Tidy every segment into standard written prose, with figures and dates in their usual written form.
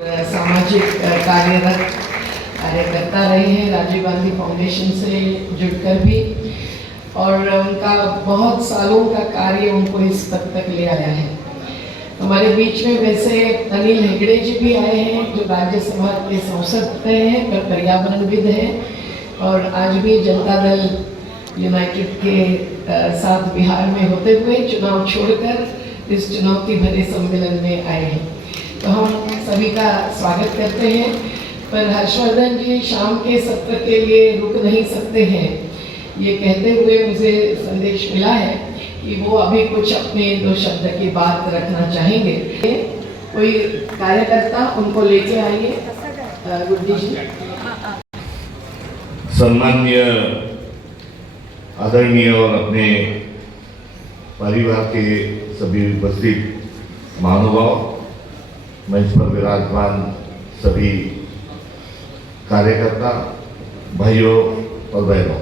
सामाजिक कार्यकर्ता रहे हैं राजीव गांधी फाउंडेशन से जुड़कर भी, और उनका बहुत सालों का कार्य उनको इस पद तक ले आया है। हमारे बीच में वैसे अनिल हेगड़े जी भी आए हैं, जो राज्यसभा के सांसद रहे हैं पर पर्यावरणविद हैं, और आज भी जनता दल यूनाइटेड के साथ बिहार में होते हुए चुनाव छोड़कर इस चुनौती भरे सम्मेलन में आए हैं। तो हम सभी का स्वागत करते हैं। पर हर्षवर्धन जी शाम के सत्र के लिए रुक नहीं सकते हैं, ये कहते हुए मुझे संदेश मिला है कि वो अभी कुछ अपने दो शब्द की बात रखना चाहेंगे। कोई कार्यकर्ता उनको लेके आइए। गुड्डी जी। सम्मान्य आदरणीय और अपने परिवार के सभी उपस्थित महानुभाव, मंच पर विराजमान सभी कार्यकर्ता भाइयों और बहनों,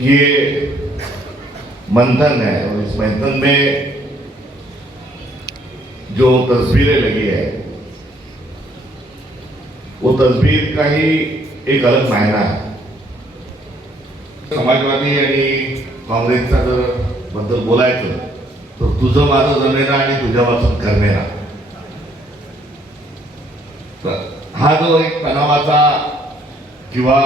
ये मंथन है और इस मंथन में जो तस्वीरें लगी है वो तस्वीर का ही एक अलग मायना है। समाजवादी आणि काँग्रेसचा जर बद्दल बोलायचं तर तुझं माझं जमेना आणि तुझ्या वाचून करमेना, हा जो एक तणावाचा किंवा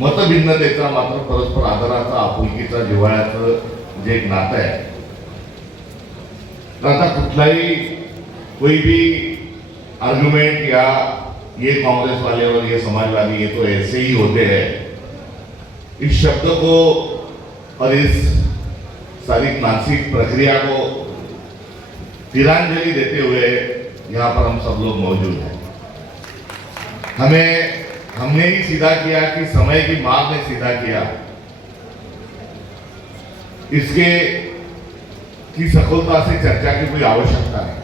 मतभिन्नतेचा मात्र परस्पर आदराचा आपुलकीचा जिव्हाळ्याचं जे एक नातं आहे, तर आता कुठलाही कोई भी आर्गुमेंट या ये कांग्रेस वाले और ये समाजवादी ये तो ऐसे ही होते हैं, इस शब्द को और इस सारी मानसिक प्रक्रिया को तिलांजलि देते हुए यहाँ पर हम सब लोग मौजूद हैं। हमने ही सीधा किया कि समय की मांग ने सीधा किया, इसके की सफलता से चर्चा की कोई आवश्यकता नहीं।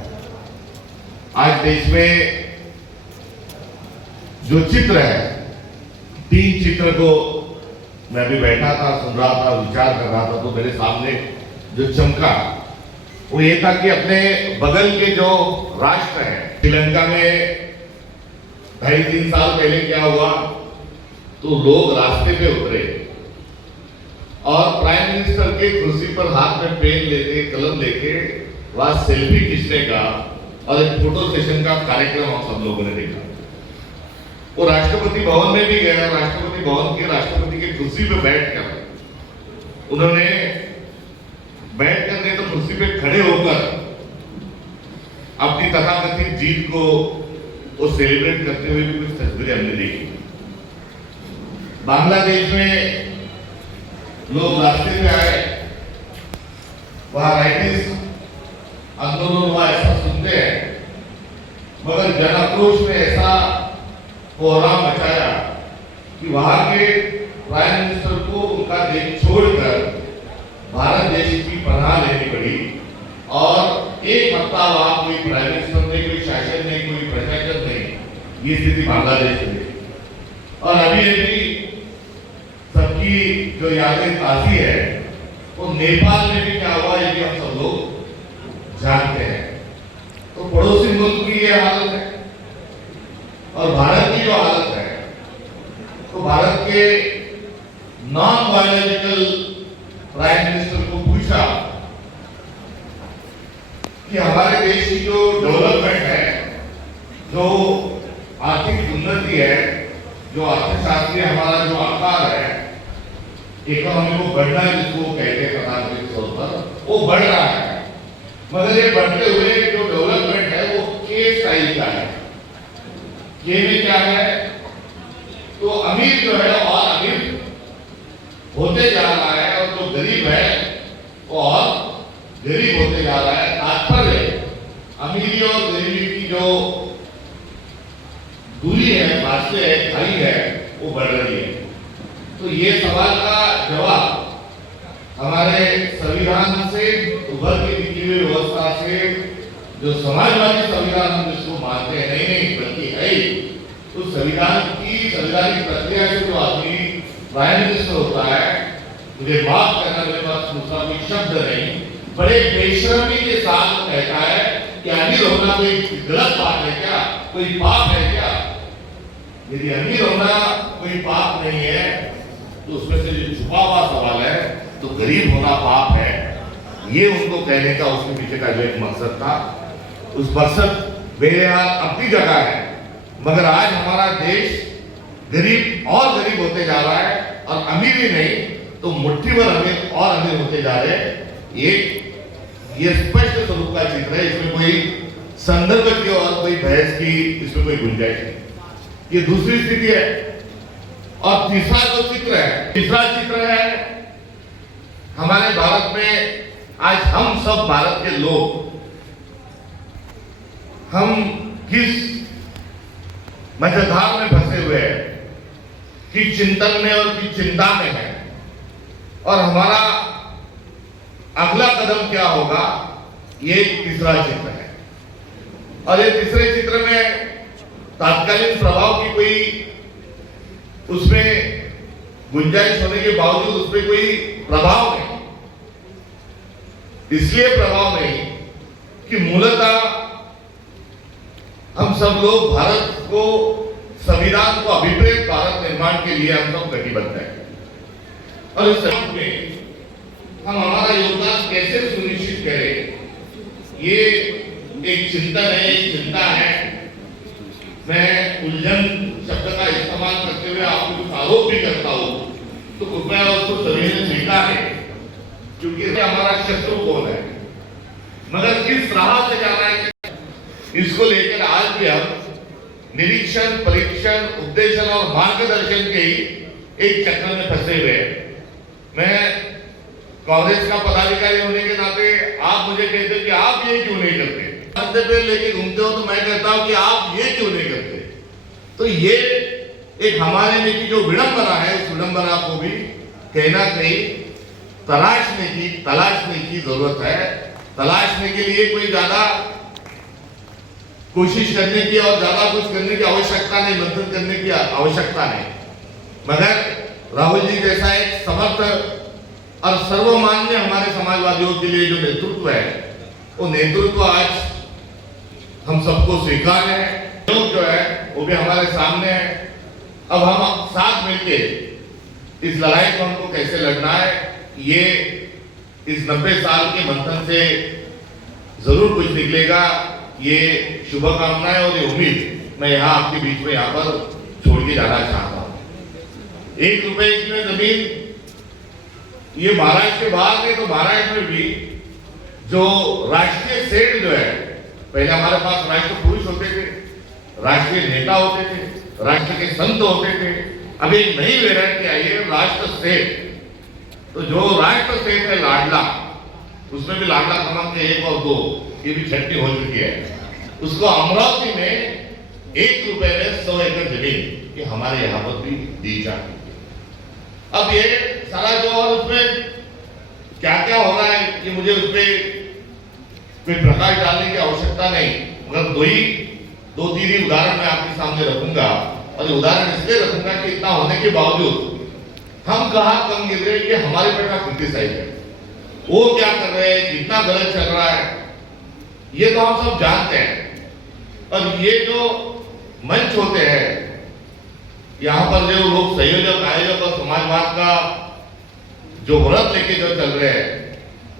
आज देश में जो चित्र है, तीन चित्र को मैं भी बैठा था, सुन रहा था, विचार कर रहा था, तो मेरे सामने जो चमका वो ये था कि अपने बगल के जो राष्ट्र है श्रीलंका में 2.5-3 साल पहले क्या हुआ, तो लोग रास्ते पे उतरे और प्राइम मिनिस्टर के कुर्सी पर हाथ में पेन लेके कलम लेके वहां सेल्फी खींचने का और एक फोटो सेशन का कार्यक्रम हम सब लोगों ने देखा। वो राष्ट्रपति भवन में भी गया, राष्ट्रपति भवन के राष्ट्रपति की कुर्सी पे बैठकर उन्होंने नहीं तो कुर्सी पे खड़े होकर अपनी तथाकथित जीत को वो सेलिब्रेट करते हुए भी कुछ तस्वीरें हमने देखी। बांग्लादेश में लोग रास्ते पे आए, वहां राइटिस्ट आंदोलन हुआ ऐसा सुनते हैं, मगर जन आक्रोश में ऐसा कोहराम मचाया कि वहां के प्राइम मिनिस्टर को उनका देश छोड़कर भारत देश की पनाह लेनी पड़ी, और एक हफ्ता वहां कोई प्राइम मिनिस्टर नहीं, कोई शासन नहीं, कोई प्रशासन नहीं, ये स्थिति बांग्लादेश में। और अभी सबकी जो यादें ताज़ी है, वो नेपाल में भी क्या हुआ ये भी हम सब लोग जानते हैं। तो पड़ोसी मुल्क की ये हालत है और भारत की जो हालत है, तो भारत के नॉन बायोलॉजिकल प्राइम मिनिस्टर को पूछा कि हमारे देश की जो डेवलपमेंट है, जो आर्थिक उन्नति है, जो अर्थशास्त्रीय हमारा जो आकार है, इकोनॉमी को बढ़ना जिसको कहते हैं तथाकथित तौर पर, वो बढ़ रहा है, मगर ये बढ़ते हुए जो डेवलपमेंट है वो के स्टाइल का है। के में क्या है, तो अमीर जो है और अमीर होते जा रहा है, और जो गरीब है वो और गरीब होते जा रहा है। तात्पर्य अमीरी और गरीबी की जो दूरी है, फासले है, खाई है, वो बढ़ रही है। तो ये सवाल का जवाब हमारे संविधान से उभर के निकली हुई व्यवस्था से, जो समाजवादी संविधान हम जिसको मानते हैं, नहीं बल्कि है ही, तो संविधान की संवैधानिक प्रक्रिया से जो आदमी प्राइम मिनिस्टर होता है, मुझे माफ करना, मेरे पास दूसरा कोई शब्द नहीं, बड़े बेशर्मी के साथ कहता है कि अमीर होना कोई गलत बात है क्या, कोई पाप है क्या? यदि अमीर होना कोई पाप नहीं है तो उसमें से जो छुपा हुआ सवाल है तो गरीब होना पाप है। ये उनको कहने का उसके पीछे का जो एक मकसद था, उस मकसद बेहाल अपनी जगह है, मगर आज हमारा देश गरीब और गरीब होते जा रहा है और अमीर ही नहीं तो मुट्ठी भर अमीर और अमीर होते जा रहे हैं। ये स्पष्ट स्वरूप का चित्र है, इसमें कोई संदर्भ की और कोई बहस की इसमें कोई गुंजाइश नहीं। ये दूसरी स्थिति है। और तीसरा जो चित्र है, तीसरा चित्र है हमारे भारत में आज हम सब भारत के लोग हम किस मझधार में फंसे हुए हैं, कि चिंतन में और की चिंता में है, और हमारा अगला कदम क्या होगा, ये तीसरा चित्र है। और ये तीसरे चित्र में तात्कालिक प्रभाव की कोई उसमें गुंजाइश होने के बावजूद उसमें कोई प्रभाव नहीं। इसलिए प्रभाव नहीं कि मूलतः हम सब लोग भारत को, संविधान को अभिप्रेत भारत निर्माण के लिए हम सब कटिबद्ध हैं। और इस समय में हम हमारा योगदान कैसे सुनिश्चित करें, ये एक चिंतन है, एक चिंता है। मैं उलझन शब्द का इस्तेमाल करते हुए आपको कुछ आरोप भी करता हूं तो कृपया उसको सभी ने स्वीकारे, क्योंकि हमारा शत्रु कौन है, मगर किस राह से जाना है इसको लेकर आज भी हम निरीक्षण, परीक्षण, उपदेशन और मार्गदर्शन के ही एक चक्र में फंसे हुए हैं। मैं कांग्रेस का पदाधिकारी होने के नाते आप मुझे कहते कि आप ये क्यों नहीं करते, कंधे पे लेके घूमते हो, तो मैं कहता हूं कि आप ये क्यों नहीं करते। तो ये एक हमारे में की जो विडंबना है, उस विडंबना को भी कहना कहीं तलाशने की जरूरत है। तलाशने के लिए कोई ज्यादा कोशिश करने की और ज्यादा कुछ करने की आवश्यकता नहीं, मंथन करने की आवश्यकता नहीं। मगर राहुल जी जैसा एक समर्थ और सर्वमान्य हमारे समाजवादियों के लिए जो नेतृत्व है, वो नेतृत्व आज हम सबको स्वीकार है, लोग जो है वो भी हमारे सामने है। अब हम साथ मिलकर इस लड़ाई को हमको कैसे लड़ना है, ये इस 90 साल के मंथन से जरूर कुछ निकलेगा। ये शुभकामनाएं और ये उम्मीद मैं यहाँ आपके बीच में यहाँ पर छोड़ के जाना चाहता हूँ। 1 रुपए की जमीन ये महाराष्ट्र के बाहर नहीं तो महाराष्ट्र में भी जो राष्ट्रीय सेठ जो है, पहले हमारे पास राष्ट्र पुरुष होते थे, राष्ट्रीय नेता होते थे, राष्ट्र के संत होते थे। अब एक नई वेरायटी आई है राष्ट्र सेठ। तो जो राष्ट्र सेठ है लाडला, उसमें भी लाडला क्रमांक 1 और 2 ये भी छठी हो चुकी है। उसको अमरावती में 1 रुपए में 100 एकड़ जमीन ये हमारे यहाँ पर भी दी जाती है। अब ये सारा जो और उसमें क्या क्या हो रहा है, ये मुझे उसपे कोई प्रकाश डालने की आवश्यकता नहीं, मगर 2-3 ही उदाहरण मैं आपके सामने रखूंगा। और उदाहरण इसलिए रखूंगा कि इतना होने के बावजूद हम कहाँ कम गिर रहे हैं, कि हमारे पे का क्रिटिसाइज है, वो क्या कर रहे हैं, कितना गलत चल रहा है, ये तो हम सब जानते हैं। और ये जो मंच होते हैं, यहाँ पर जो लोग संयोजक, आयोजक और समाजवाद का जो व्रत लेके जो चल रहे हैं,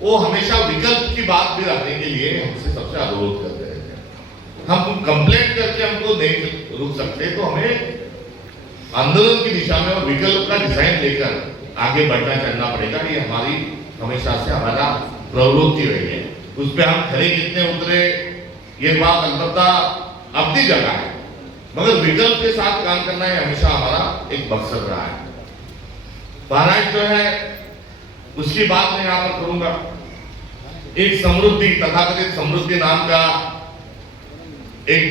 वो हमेशा विकल्प की बात भी रखने के लिए हमसे सबसे अनुरोध कर रहे हैं। हम कंप्लेंट करके हमको नहीं रुक सकते, तो हमें आंदोलन की दिशा में और विकल्प का डिजाइन लेकर आगे बढ़ना चलना पड़ेगा। ये हमारी हमेशा से हमारा प्रवृत्ति रही है। उस पर हम खड़े कितने उतरे, ये बात अलबत्ता अपनी जगह है, मगर विकल्प के साथ काम करना है हमेशा हमारा एक मकसद रहा है। महाराष्ट्र जो है उसकी बात मैं यहां पर करूंगा। एक समृद्धि, तथाकथित समृद्धि नाम का एक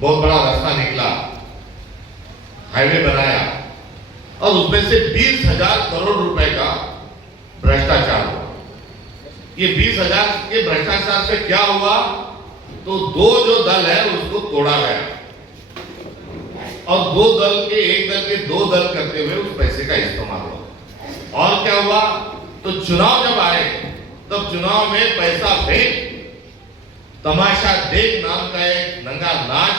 बहुत बड़ा रास्ता निकला, हाईवे बनाया, और उसमें से 20,000 करोड़ रुपए का भ्रष्टाचार हुआ। ये 20,000 के भ्रष्टाचार से क्या हुआ, तो 2 जो दल है उसको तोड़ा गया, और 2 दल के, एक दल के 2 दल करते हुए उस पैसे का इस्तेमाल हुआ। और क्या हुआ, तो चुनाव जब आए तब चुनाव में पैसा फेंक तमाशा देख नाम का एक नंगा नाच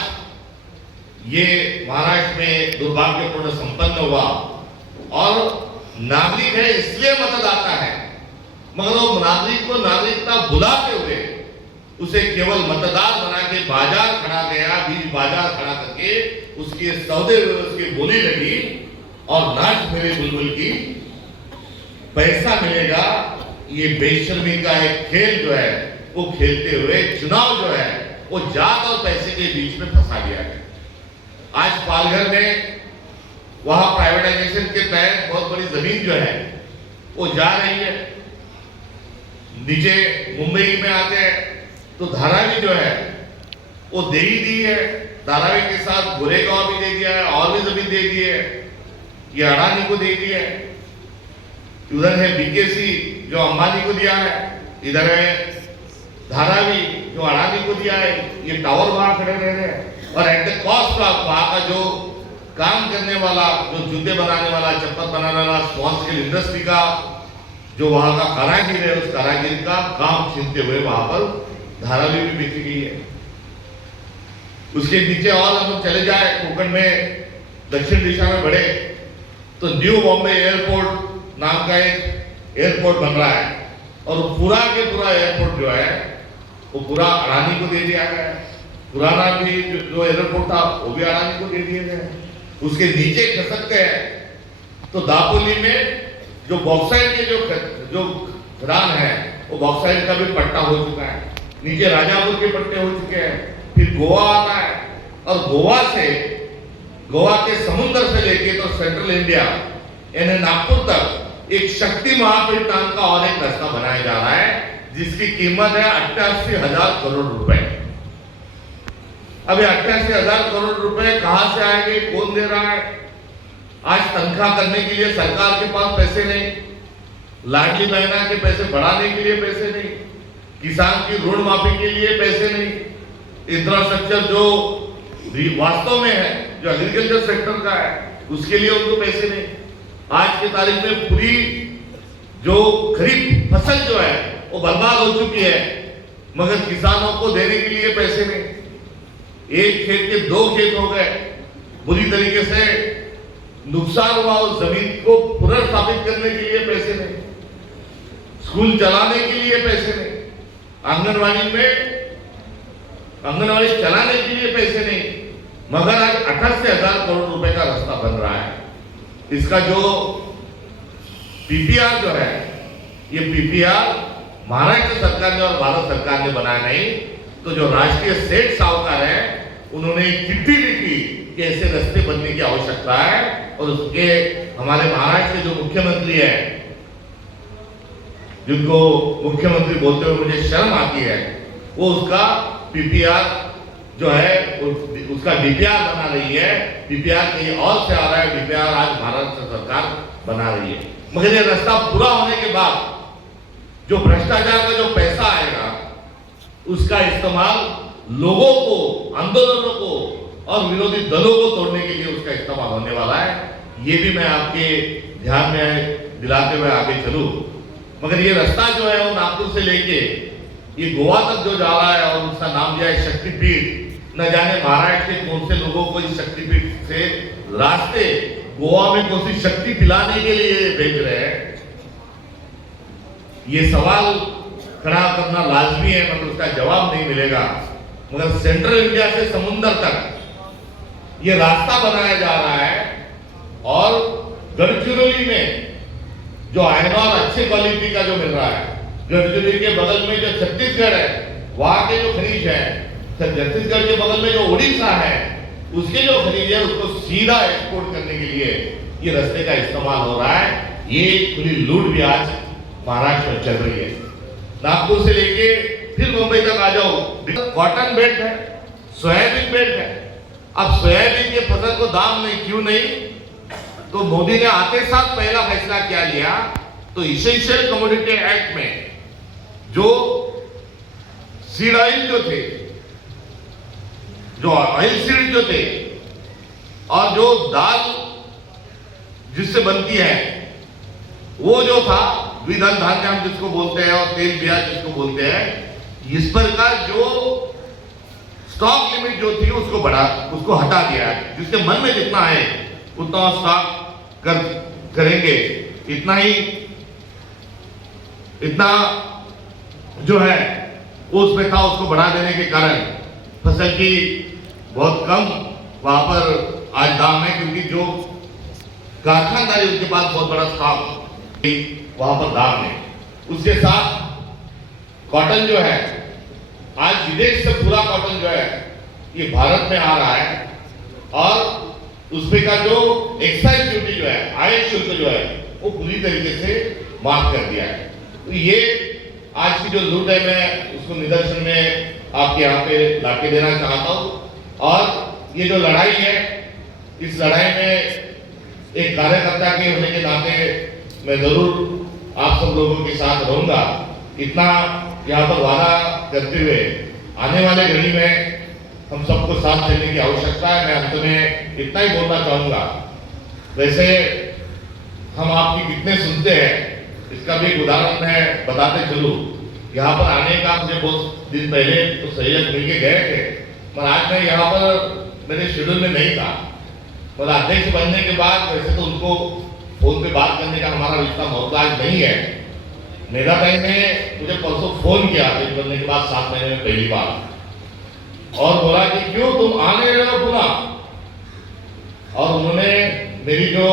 ये महाराष्ट्र में दुर्भाग्यपूर्ण संपन्न हुआ। और नागरिक है इसलिए मतदाता है, मगर वो नागरिक को नागरिकता भुलाते हुए उसे केवल मतदार बना के बाजार खड़ा गया, बीच बाजार खड़ा करके उसके सौदे उसकी बोली लगी और नाच मेरे बुलबुल की पैसा मिलेगा। ये बेशर्मी का एक खेल जो है वो खेलते हुए चुनाव जो है वो जात और पैसे के बीच में फंसा दिया गया। आज पालघर में वहां प्राइवेटाइजेशन के तहत बहुत बड़ी जमीन जो है वो जा रही है। नीचे मुंबई में आते हैं तो धारावी जो है वो दे ही दी है। धारावी के साथ गोरेगांव भी दे दिया है और भी जमीन दे दी है, ये अडानी को दे दी है। उधर है बीकेसी जो अंबानी को दिया है, इधर है धारावी जो अडानी को दिया है। ये टावर वहां खड़े रह रहे हैं और एट द कॉस्ट ऑफ वहां का जो काम करने वाला, जो जूते बनाने वाला, चप्पल बनाने वाला, स्मॉल स्केल इंडस्ट्री का जो वहां का कारागिर है, उस कारागिर का काम छीनते हुए वहां पर धारावी भी बेची गई है। उसके नीचे और हम चले जाए कोकण में दक्षिण दिशा में बढ़े तो न्यू बॉम्बे एयरपोर्ट नाम का एक एयरपोर्ट बन रहा है और पूरा के पूरा एयरपोर्ट जो है वो पूरा अडानी को दे दिया गया है। पुराना भी जो एयरपोर्ट था वो भी अडानी को दे दिया गया। उसके नीचे खसकते हैं तो दापोली में जो बॉक्साइट के जो खदान है वो बॉक्साइट का भी पट्टा हो चुका है। नीचे राजापुर के पट्टे हो चुके हैं। फिर गोवा आता है और गोवा के समुद्र से लेके तो सेंट्रल इंडिया यानी नागपुर तक एक शक्ति महापीठ नाम का और एक रास्ता बनाया जा रहा है जिसकी कीमत है 88,000 करोड़ रुपए। अब 88,000 करोड़ रुपए कहां से आएंगे, कौन दे रहा है? आज तनख्वाह करने के लिए सरकार के पास पैसे नहीं, लाडली बहना के पैसे बढ़ाने के लिए पैसे नहीं, किसान की ऋण माफी के लिए पैसे नहीं, इंफ्रास्ट्रक्चर जो वास्तव में है जो एग्रीकल्चर सेक्टर का है उसके लिए उनको पैसे नहीं। आज की तारीख में पूरी जो खरीफ फसल जो है वो बर्बाद हो चुकी है, मगर किसानों को देने के लिए पैसे नहीं। एक खेत के 2 खेत हो गए, बुरी तरीके से नुकसान हुआ, उस जमीन को पुनर्स्थापित करने के लिए पैसे नहीं, स्कूल चलाने के लिए पैसे नहीं, आंगनवाड़ी चलाने के लिए पैसे नहीं, मगर आज 88,000 करोड़ रुपए का रास्ता बन रहा है। इसका जो पीपीआर जो है ये पीपीआर महाराष्ट्र सरकार ने और भारत सरकार ने बनाया नहीं, तो जो राष्ट्रीय सेठ साहूकार है उन्होंने एक चिट्ठी लिखी कि ऐसे रास्ते बनने की आवश्यकता है और उसके हमारे महाराष्ट्र के जो मुख्यमंत्री है जिनको मुख्यमंत्री बोलते हुए मुझे शर्म आती है, वो उसका पीपीआर जो है उसका डीपीआर बना रही है। डीपीआर कहीं और से आ रहा है, डीपीआर आज भारत सरकार बना रही है। मगर ये रास्ता पूरा होने के बाद जो भ्रष्टाचार का जो पैसा आएगा उसका इस्तेमाल लोगों को, आंदोलनों को और विरोधी दलों को तोड़ने के लिए उसका इस्तेमाल होने वाला है। ये भी मैं आपके ध्यान में दिलाते हुए आगे चलूं। मगर ये रास्ता जो है वो नागपुर से लेके ये गोवा तक जो जा रहा है और उसका नाम दिया है शक्तिपीठ। न जाने महाराष्ट्र के कौन से लोगों को इस शक्तिपीठ से रास्ते गोवा में कौन सी शक्ति पिलाने के लिए भेज रहे हैं। ये सवाल खड़ा करना लाजमी है, मगर उसका जवाब नहीं मिलेगा। मगर सेंट्रल इंडिया से समुद्र तक ये रास्ता बनाया जा रहा है और गढ़चिरौली में जो आयरन अच्छे क्वालिटी का जो मिल रहा है, गढ़चिरौली के बगल में जो छत्तीसगढ़ है वहां के जो खनिज है, छत्तीसगढ़ के बगल में जो उड़ीसा है उसके जो खनिज है उसको सीधा एक्सपोर्ट करने के लिए ये रास्ते का इस्तेमाल हो रहा है। ये खुली लूट भी आज महाराष्ट्र में चल रही है। नागपुर से लेके फिर मुंबई तक आ जाओ, कॉटन बेल्ट है, सोयाबीन बेल्ट है। अब सोयाबीन के फसल को दाम नहीं, क्यों नहीं? तो मोदी ने आते साथ पहला फैसला क्या लिया, तो इसेंशियल कमोडिटी एक्ट में जो सीड ऑयल जो थे, जो ऑयल सीड जो थे और जो दाल जिससे बनती है वो जो था द्विदल धान्य हम जिसको बोलते हैं और तेल बिया जिसको बोलते हैं, इस पर का जो स्टॉक लिमिट जो थी उसको हटा दिया है। जिसके मन में जितना है उतना स्टॉक करेंगे, इतना जो है उसमें था उसको बढ़ा देने के कारण फसल की बहुत कम वहां पर आज दाम है, क्योंकि जो कारखानदार है उनके पास बहुत बड़ा स्टॉक वहां पर दाम है। उसके साथ कॉटन जो है, आज विदेश से पूरा कॉटन जो है ये भारत में आ रहा है और उसपे का जो एक्साइज ड्यूटी जो है, आयात शुल्क जो है वो पूरी तरीके से माफ कर दिया है। तो ये आज की जो लूट है मैं उसको निदर्शन में आपके यहाँ पे लाके देना चाहता हूँ। और ये जो लड़ाई है, इस लड़ाई में एक कार्यकर्ता के होने के नाते मैं जरूर आप सब लोगों के साथ रहूंगा। इतना यहाँ पर वादा करते हुए आने वाले घड़ी में हम सबको साथ देने की आवश्यकता है। मैं अंत में इतना ही बोलना चाहूंगा। वैसे हम आपकी कितने सुनते हैं इसका भी एक उदाहरण मैं बताते चलूं। यहाँ पर आने का मुझे बहुत दिन पहले तो सहयोग मिलके गए थे, पर आज मैं यहाँ पर मेरे शेड्यूल में नहीं था। पर अध्यक्ष बनने के बाद वैसे तो उनको फोन पे बात करने का हमारा रिश्ता मोहताज नहीं है। मेरा भाई ने मुझे परसों फोन किया अध्यक्ष बनने के बाद 7 महीने में पहली बार, और बोला कि क्यों तुम आने रहे हो पुनः। और उन्होंने मेरी जो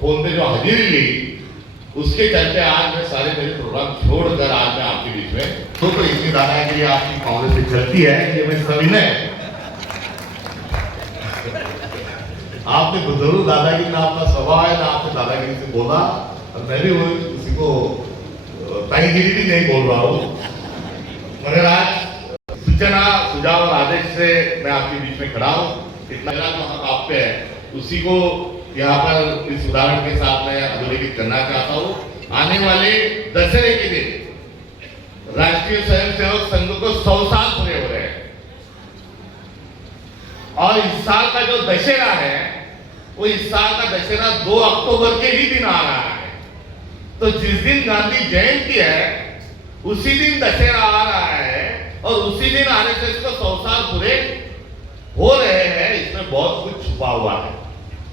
फोन पे जो हाजिरी ली उसके चलते आज मैं सारे मेरे प्रोग्राम छोड़कर आज मैं आपके बीच में तो इतनी दादागिरी आपकी कांग्रेस से चलती है कि मैं सविनय आपने बुजुर्ग दादागिरी ना अपना स्वभाव है ना आपने दादागिरी से बोला, और मैं भी किसी को ताईगिरी भी नहीं बोल रहा हूँ। मगर आज सूचना सुझाव और आदेश से मैं आपके बीच में खड़ा हूँ। इतना जो हक आप पे है उसी को यहाँ पर इस उदाहरण के साथ मैं अधोरेखित करना चाहता हूँ। आने वाले दशहरे के दिन राष्ट्रीय स्वयंसेवक संघ को 100 साल पूरे हो रहे हैं, और इस साल का जो दशहरा है वो इस साल का दशहरा 2 अक्टूबर के ही दिन आ रहा है। तो जिस दिन गांधी जयंती है उसी दिन दशहरा आ रहा है, और उसी दिन आरएसएस को 100 साल पूरे हो रहे हैं। इसमें बहुत कुछ छुपा हुआ है,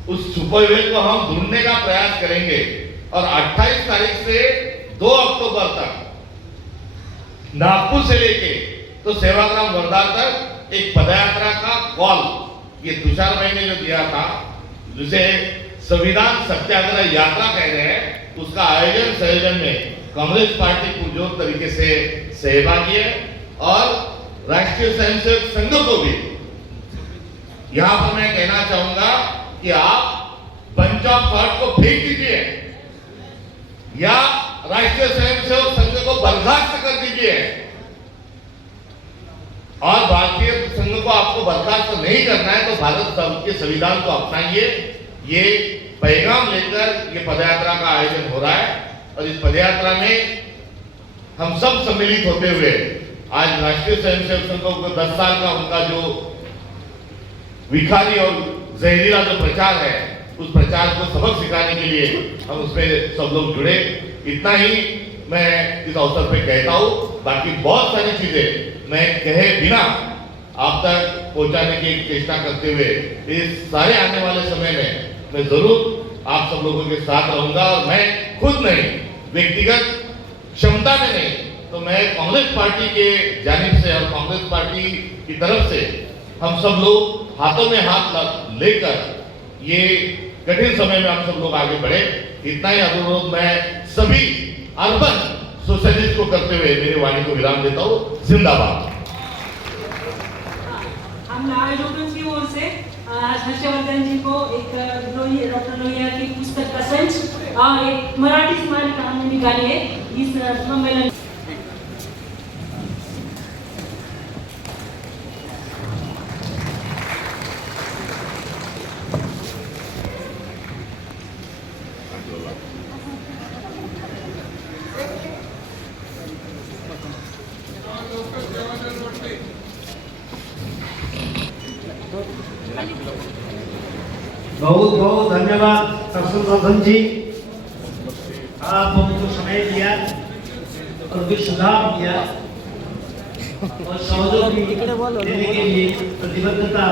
उस छुपे हुए को हम ढूंढने का प्रयास करेंगे। और 28 तारीख से 2 अक्टूबर तक नागपुर से लेके तो सेवाग्राम वर्धा तक एक पदयात्रा का कॉल ये तुषार भाई ने जो दिया था, जिसे संविधान सत्याग्रह यात्रा कह रहे हैं, उसका आयोजन संयोजन में कांग्रेस पार्टी पुरजोर तरीके से सहभागी है। और राष्ट्रीय स्वयंसेवक संघ को भी यहां पर मैं कहना चाहूंगा कि आप बंच ऑफ थॉट को फेंक दीजिए या राष्ट्रीय स्वयंसेवक संघ को बर्खास्त कर दीजिए, और भारतीय संघ को आपको बर्खास्त नहीं करना है तो भारत के संविधान को अपनाइए। ये पैगाम लेकर ये पदयात्रा का आयोजन हो रहा है, और इस पदयात्रा में हम सब सम्मिलित होते हुए आज राष्ट्रीय स्वयंसेवक संघ को 10 साल का उनका जो विखारी और जहरीला जो प्रचार है उस प्रचार को सबक सिखाने के लिए हम उसमें सब लोग जुड़े। इतना ही मैं इस अवसर पे कहता हूँ। बाकी बहुत सारी चीजें मैं कहे बिना आप तक पहुंचाने की चेष्टा करते हुए इस सारे आने वाले समय में मैं जरूर आप सब लोगों के साथ रहूंगा। और मैं खुद नहीं, व्यक्तिगत क्षमता में नहीं तो मैं कांग्रेस पार्टी के जानिब से और कांग्रेस पार्टी की तरफ से हम सब लोग हाथों में हाथ लेकर ये कठिन समय में हम सब लोग आगे बढ़े। इतना ही अनुरोध मैं सभी अर्बन सोशलिस्ट को करते हुए मेरी वाणी को विराम देता हूँ। जिंदाबाद। हम आयोजकों की ओर से आज हर्षवर्धन जी को एक डॉक्टर लोहिया की पुस्तक का संच और एक मराठी स्मारिका हमने निकाली है इस सम्मेलन। बहुत बहुत धन्यवाद हर्षवर्धन जी। आप हमको समय दिया और कुछ सुझाव दिया और सहयोग देने के लिए प्रतिबद्धता